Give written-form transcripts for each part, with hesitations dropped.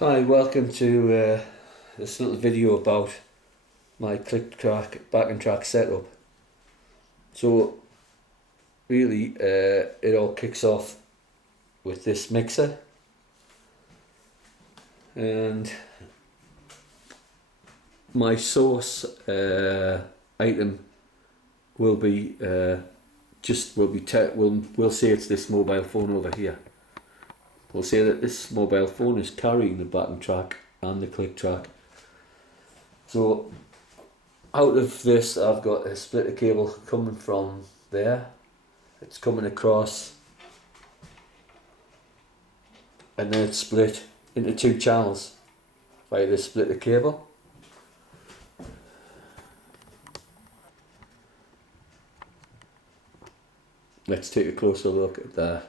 Hi, welcome to this little video about my click track backing track setup. So really it all kicks off with this mixer, and my source item will be we'll say it's this mobile phone over here. We'll say that this mobile phone is carrying the backing track and the click track. So out of this I've got a splitter cable coming from there. It's coming across and then it's split into two channels by this splitter cable. Let's take a closer look at that.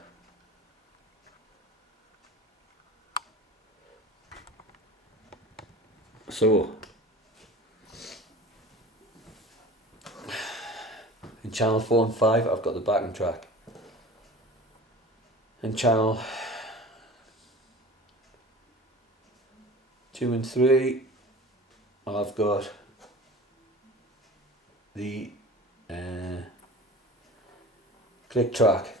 So in channel 4 and 5 I've got the backing track. In channel 2 and 3 I've got the click track.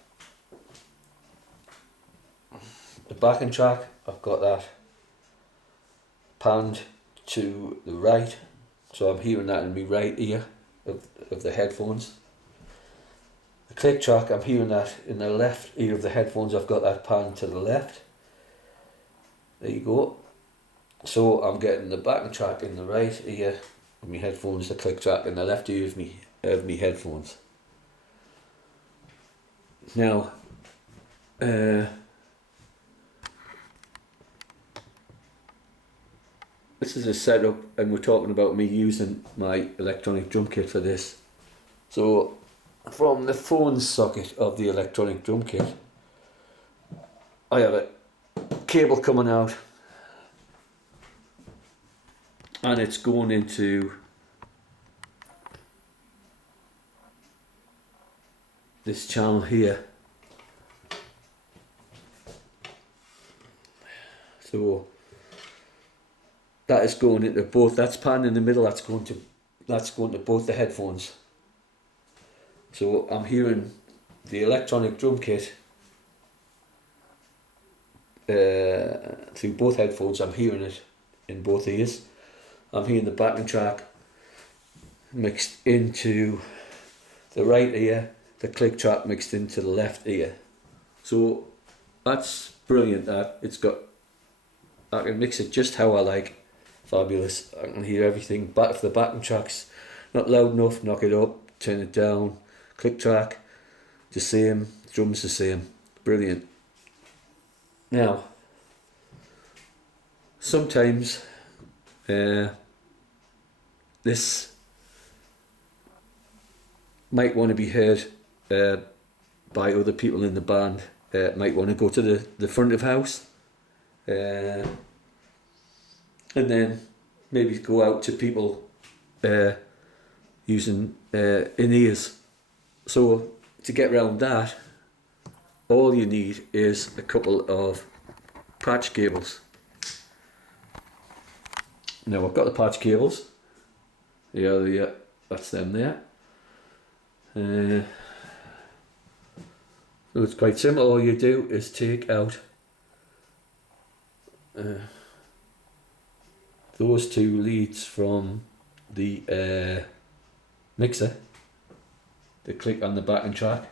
The backing track, I've got that panned to the right, so I'm hearing that in my right ear of the headphones. The click track, I'm hearing that in the left ear of the headphones. I've got that panned to the left. There you go. So I'm getting the backing track in the right ear of my headphones, the click track in the left ear of me headphones. Now this is a setup, and we're talking about me using my electronic drum kit for this. So from the phone socket of the electronic drum kit, I have a cable coming out and it's going into this channel here. So that is going into both. That's pan in the middle. That's going to both the headphones. So I'm hearing the electronic drum kit through both headphones. I'm hearing it in both ears. I'm hearing the backing track mixed into the right ear, the click track mixed into the left ear. So that's brilliant. That I can mix it just how I like. Fabulous. I can hear everything. Back if the backing track's not loud enough, knock it up, turn it down. Click track, the same. Drums the same. Brilliant. Now, sometimes this might want to be heard by other people in the band. Might want to go to the front of house. And then maybe go out to people using in-ears. So to get around that, all you need is a couple of patch cables. Now I've got the patch cables. Yeah, that's them there. So it's quite simple. All you do is take out those two leads from the mixer, the click on the backing track,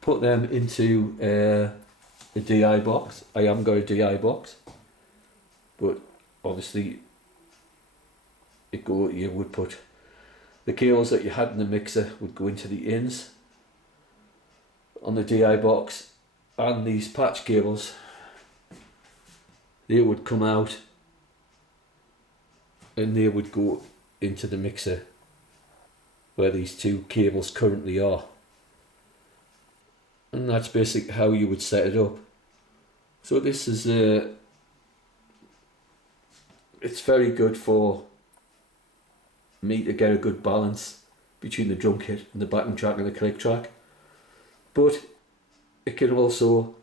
put them into a DI box. I haven't got a DI box, but obviously you would put the cables that you had in the mixer would go into the ins on the DI box, and these patch cables, they would come out and they would go into the mixer where these two cables currently are. And that's basically how you would set it up. So this is it's very good for me to get a good balance between the drum kit and the backing track and the click track, but it can also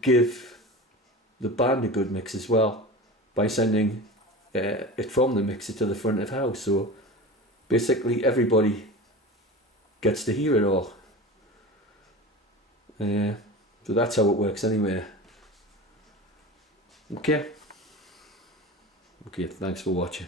give the band a good mix as well by sending it from the mixer to the front of house. So basically everybody gets to hear it all. So that's how it works anyway. Okay, thanks for watching.